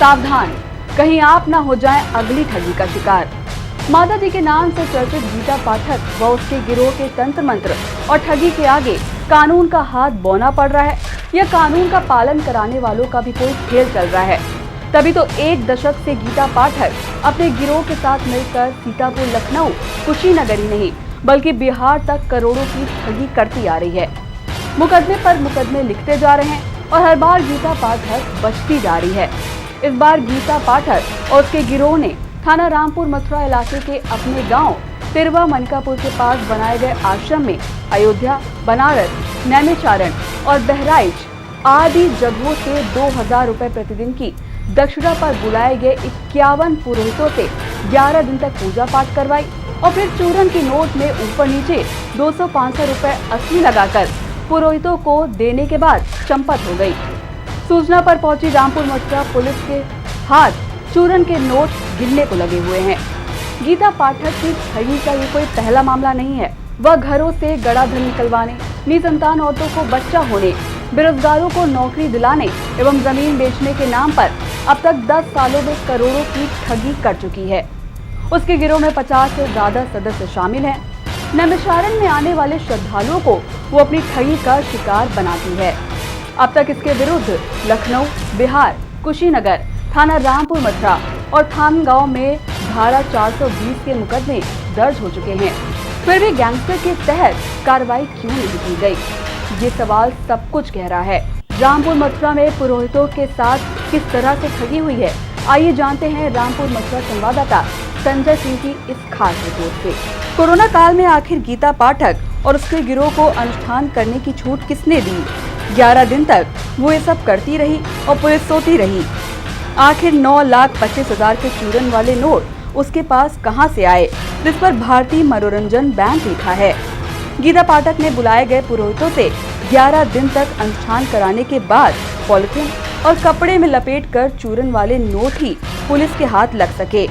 सावधान, कहीं आप ना हो जाएं अगली ठगी का शिकार। माता जी के नाम से चर्चित गीता पाठक व उसके गिरोह के तंत्र मंत्र और ठगी के आगे कानून का हाथ बौना पड़ रहा है या कानून का पालन कराने वालों का भी कोई खेल चल रहा है। तभी तो एक दशक से गीता पाठक अपने गिरोह के साथ मिलकर सीतापुर, लखनऊ, कुशीनगर ही नहीं बल्कि बिहार तक करोड़ों की ठगी करती आ रही है। मुकदमे पर मुकदमे लिखते जा रहे हैं और हर बार गीता पाठक बचती जा रही है। इस बार गीता पाठक और उसके गिरोह ने थाना रामपुर मथुरा इलाके के अपने गांव तिरवा मनकापुर के पास बनाए गए आश्रम में अयोध्या, बनारस, नैमिषारण्य और बहराइच आदि जगहों से 2000 रुपए प्रतिदिन की दक्षिणा पर बुलाए गए 51 पुरोहितों से 11 दिन तक पूजा पाठ करवाई और फिर चूरन की नोट में ऊपर नीचे 200-500 रुपए असली लगाकर पुरोहितों को देने के बाद चंपत हो गई। सूचना पर पहुंची रामपुर मथुरा पुलिस के हाथ चूरन के नोट गिनने को लगे हुए हैं। गीता पाठक की ठगी का ये कोई पहला मामला नहीं है। वह घरों से गड़ा धन निकलवाने, निसंतान औरतों को बच्चा होने, बेरोजगारों को नौकरी दिलाने एवं जमीन बेचने के नाम पर अब तक 10 सालों में करोड़ों की ठगी कर चुकी है। उसके गिरोह में 50 से ज्यादा सदस्य शामिल हैं। नैमिषारण्य में आने वाले श्रद्धालुओं को वो अपनी ठगी का शिकार बनाती है। अब तक इसके विरुद्ध लखनऊ, बिहार, कुशीनगर, थाना रामपुर मथुरा और थानगांव में धारा 420 के मुकदमे दर्ज हो चुके हैं। फिर भी गैंगस्टर के तहत कार्रवाई क्यों नहीं की गई, ये सवाल सब कुछ कह रहा है। रामपुर मथुरा में पुरोहितों के साथ किस तरह से ठगी हुई है, आइए जानते हैं रामपुर मथुरा संवाददाता संजय सिंह की इस खास रिपोर्ट से। कोरोना काल में आखिर गीता पाठक और उसके गिरोह को अनुष्ठान करने की छूट किसने दी? 11 दिन तक वो ये सब करती रही और पुलिस सोती रही। आखिर 9,25,000 के चूरन वाले नोट उसके पास कहां से आए, जिस पर भारतीय मनोरंजन बैंक लिखा है। गीता पाठक ने बुलाए गए पुरोहितों से 11 दिन तक अनुष्ठान कराने के बाद पॉलिथीन और कपड़े में लपेटकर चूरन वाले नोट ही पुलिस के हाथ लग सके।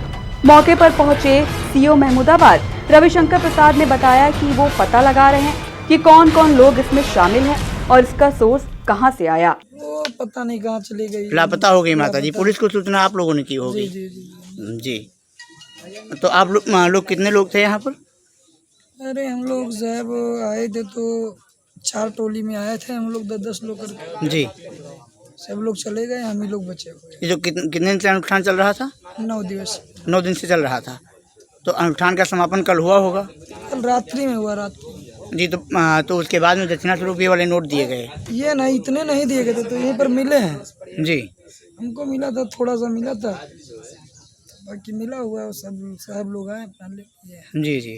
मौके पर पहुंचे सीओ महमूदाबाद रविशंकर प्रसाद ने बताया कि वो पता लगा रहे हैं कि कौन कौन लोग इसमें शामिल हैं और इसका सोर्स कहां से आया। वो पता नहीं कहाँ चली गई, लापता हो गई माता जी। पुलिस को सूचना आप लोगों ने की होगी? जी जी जी। जी। तो आप लोग कितने लोग थे यहाँ पर? अरे हम लोग साहब आए थे तो 4 टोली में आए थे, हम लोग 10-10 लोग करके। जी। सब लोग चले गए, हम ही लोग बचे हुए। ये जो कितने दिन से अनुष्ठान चल रहा था? 9 दिवस। 9 दिन से चल रहा था। तो अनुष्ठान का समापन कल हुआ होगा? कल रात्रि में हुआ, रात को। जी। तो उसके बाद में दक्षिणा स्वरूप ये वाले नोट दिए गए? ये नहीं, इतने नहीं दिए गए थे, तो यहीं पर मिले हैं। जी। हमको मिला था, थोड़ा सा मिला था, बाकी मिला हुआ है। सब लोग आए अपना लेके। जी जी।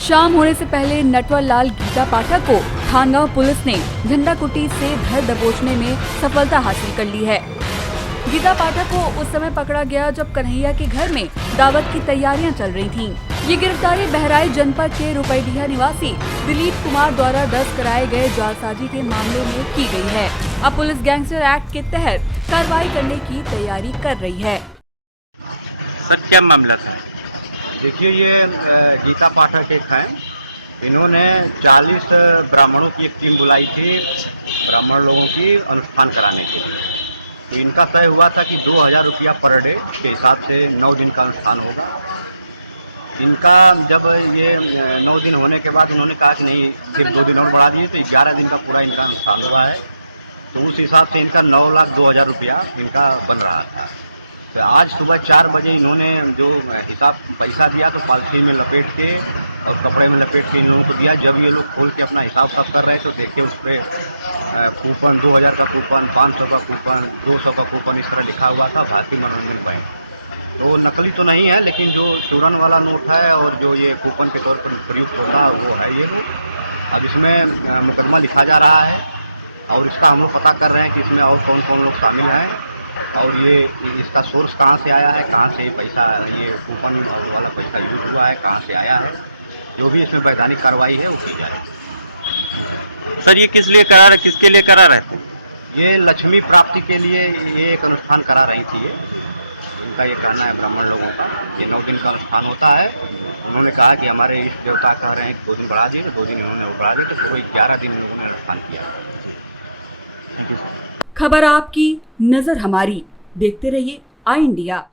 शाम होने से पहले नटवर लाल गीता पाठक को थानगांव पुलिस ने झंडा कुटी से घर दबोचने में सफलता हासिल कर ली है। गीता पाठक को उस समय पकड़ा गया जब कन्हैया के घर में दावत की तैयारियां चल रही थीं। ये गिरफ्तारी बहराइच जनपद के रुपईडीहा निवासी दिलीप कुमार द्वारा दर्ज कराए गए जालसाजी के मामले में की गई है। अब पुलिस गैंगस्टर एक्ट के तहत कार्रवाई करने की तैयारी कर रही है। सर क्या मामला था? देखिए, ये गीता पाठक एक हैं। इन्होंने 40 ब्राह्मणों की एक टीम बुलाई थी, ब्राह्मण लोगों की अनुष्ठान कराने के लिए। तो इनका तय हुआ था कि 2000 रुपया पर डे के हिसाब से 9 दिन का अनुष्ठान होगा। इनका जब ये 9 दिन होने के बाद इन्होंने कहा कि नहीं, सिर्फ 2 दिन और बढ़ा दिए, तो 11 दिन का पूरा इनका अनुष्ठान हुआ है। तो उस हिसाब से इनका 9,02,000 रुपया इनका बन रहा था। तो आज सुबह 4 बजे इन्होंने जो हिसाब पैसा दिया तो पॉलिथीन में लपेट के और कपड़े में लपेट के इन लोगों को दिया। जब ये लोग खोल के अपना हिसाब साफ कर रहे तो देखिए उस पर कूपन 2000 का कूपन, 500 का कूपन, 200 का कूपन इस तरह लिखा हुआ था, भारतीय मनोरंजन बैंक। तो नकली तो नहीं है, लेकिन जो चूरन वाला नोट है और जो ये कूपन के तौर पर प्रयुक्त होता है वो है ये नोट। अब इसमें मुकदमा लिखा जा रहा है और इसका हम लोग पता कर रहे हैं कि इसमें और कौन कौन लोग शामिल हैं और ये इसका सोर्स कहाँ से आया है, कहाँ से पैसा, ये कूपन वाला पैसा यूज हुआ है, कहाँ से आया है। जो भी इसमें वैधानिक कार्रवाई है वो की जाए। सर ये किस लिए करा रहे, किसके लिए करा रहे? ये लक्ष्मी प्राप्ति के लिए ये एक अनुष्ठान करा रही थी। ये इनका ये कहना है ब्राह्मण लोगों का। ये 9 दिन का अनुष्ठान होता है। उन्होंने कहा कि हमारे इष्ट देवता कह रहे हैं कि 2 दिन बढ़ा दिए, तो 2 दिन इन्होंने बढ़ा दिए, तो पूरे 11 दिन इन्होंने अनुष्ठान किया। खबर आपकी, नजर हमारी। देखते रहिए आई इंडिया।